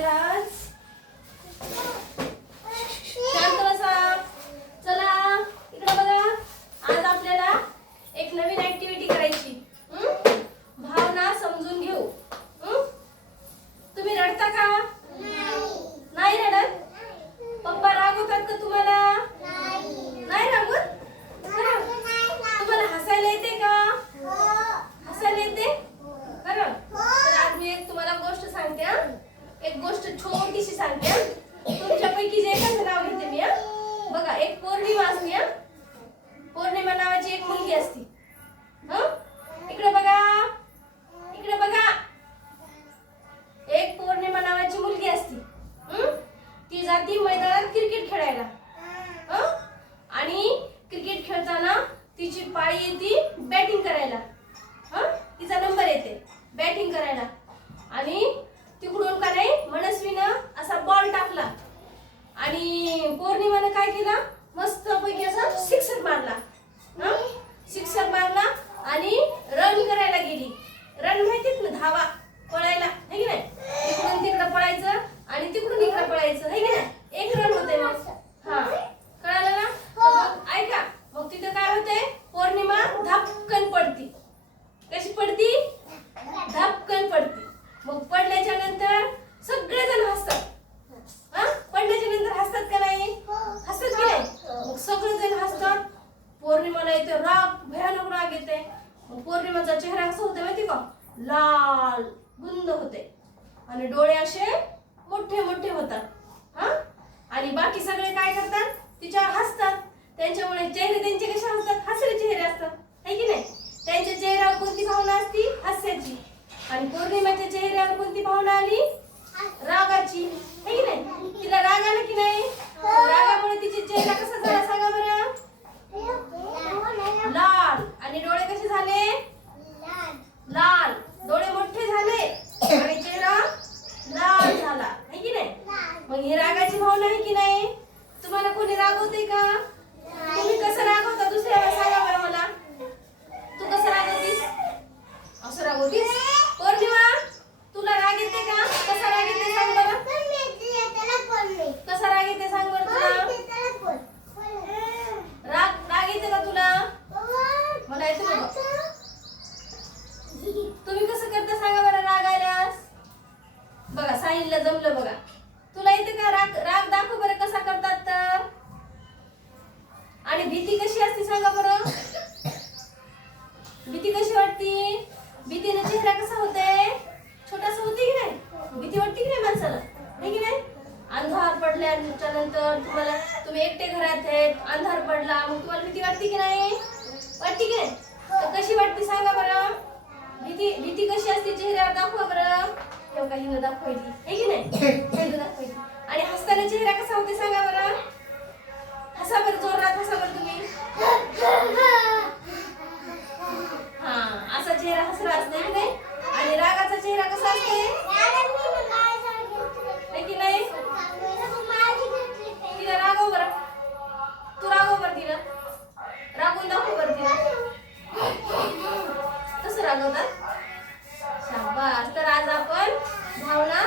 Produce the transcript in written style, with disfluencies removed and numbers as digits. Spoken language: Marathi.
आपल्याला आज शांत बसा. चला इकडे बघा. आज आपल्याला एक नवीन ऍक्टिव्हिटी करायची. भावना समजून घेऊ. तुम्ही रडता का? नाही रडत? पप्पा रागवतात का तुम्हाला? नाही रागवत? तुम्हाला हसायला येते का? हसायला येते खरं? तर आज मी एक तुम्हाला गोष्ट सांगते. एक गोष्ट छोटीशी सांगते. तुमच्यापैकी जे एखादं नाव घेते मी. बघा, एक पौर्णिमा असते. पौर्णिमा नावाची एक मुलगी असते. इकडे बघा, इकडे बघा. एक पौर्णिमा नावाची मुलगी असते. ती जाती मैदानात क्रिकेट खेळायला. आणि क्रिकेट खेळताना तिची पाळी येते बॅटिंग करायला. तिचा नंबर येते बॅटिंग करायला. आणि तिकडून का नाही मनस्वीनं असा बॉल टाकला आणि पौर्णिमानं काय केलं, मस्त पैकी असा सिक्सर मारला. सिक्सर मारला आणि रन करायला गेली. रन माहितीत ना, धावा, पळायला, है की नाही? इकडून तिकडं पळायचं आणि तिकडून इकडं पळायचं, है की नाही? एक रन होते मग. कळालं ना? मग ऐका, मग तिथं काय होते, पौर्णिमा धपकन पडती. कशी पडती? धपकन पडती. मग पडल्याच्या नंतर सगळेजण हसतात. पडल्याच्या नंतर हसतात का नाही? हसतात की नाही? मग सगळेजण हसतात. पौर्णिमाला येते राग, भयानक राग येते. मग पौर्णिमाचा चेहरा कसा होते माहिती का? लाल गुंद होते आणि डोळे असे मोठे मोठे होतात. आणि बाकी सगळे काय करतात, तिच्यावर हसतात. त्यांच्यामुळे चेहरे त्यांचे कसे असतात, हसरे चेहरे असतात, है की नाही? त्यांच्या चेहऱ्यावर कोणती भावना असती? हास्याची. आणि पौर्णिमाच्या चेहऱ्यावर कोणती भावना आली? रागाची, है की नाही? तिला राग आला की नाही? रागामुळे तिचे चेहरा कसा झाला सांगा बरं? लाल. आणि डोळे कसे झाले? लाल. डोळे मोठे झाले आणि चेहरा लाल झाला, है की नाही? मग ही रागाची भावना आहे की नाही? तुम्हाला कोणी रागवते का? तुम्ही कसं रागवता दुसऱ्याला सांगा बरं मला. तू कसं रागवतीस? असं रागवतीस? पौर्णिमा, तुला राग येते का? कसा राग येते सांग बरं. कसा राग येते सांग बरं तुला. राग येते का तुला? मला येते बघा. तुम्ही कसं करता सांगा बरं राग आल्यास. बघा, साहिलला जमलं बघा. तुला येते का राग? राग दाखव बरं कसा करतात तर. आणि भीती कशी असते सांगा बरं. भीती कशी वाटते? भीतीने चेहरा कसा होते? छोटासा होते की नाही? भीती वाटते की नाही माणसाला, है की नाही? अंधार पडल्याच्या नंतर तुम्ही एकटे घरात आहेत, अंधार पडला, मग तुम्हाला भीती वाटते की नाही? वाटते की नाही? तर कशी वाटते सांगा बरं. भीती कशी असते चेहऱ्यावर दाखवा बरं. तेव्हा काही दाखवायची, है की नाही? दाखवायची. आणि हसताना चेहरा कसा होते सांगा बरं. हसा बरं, जोरात हसा बरं तुम्ही. असा चेहरा हसरा असते की नाही? आणि रागाचा चेहरा कसा असते, है की नाही? तिला रागव बरं. तू रागव बरं तिला. रागवून दाखव बरं तिला. कसं रागवतात? शाबास. तर आज आपण भावना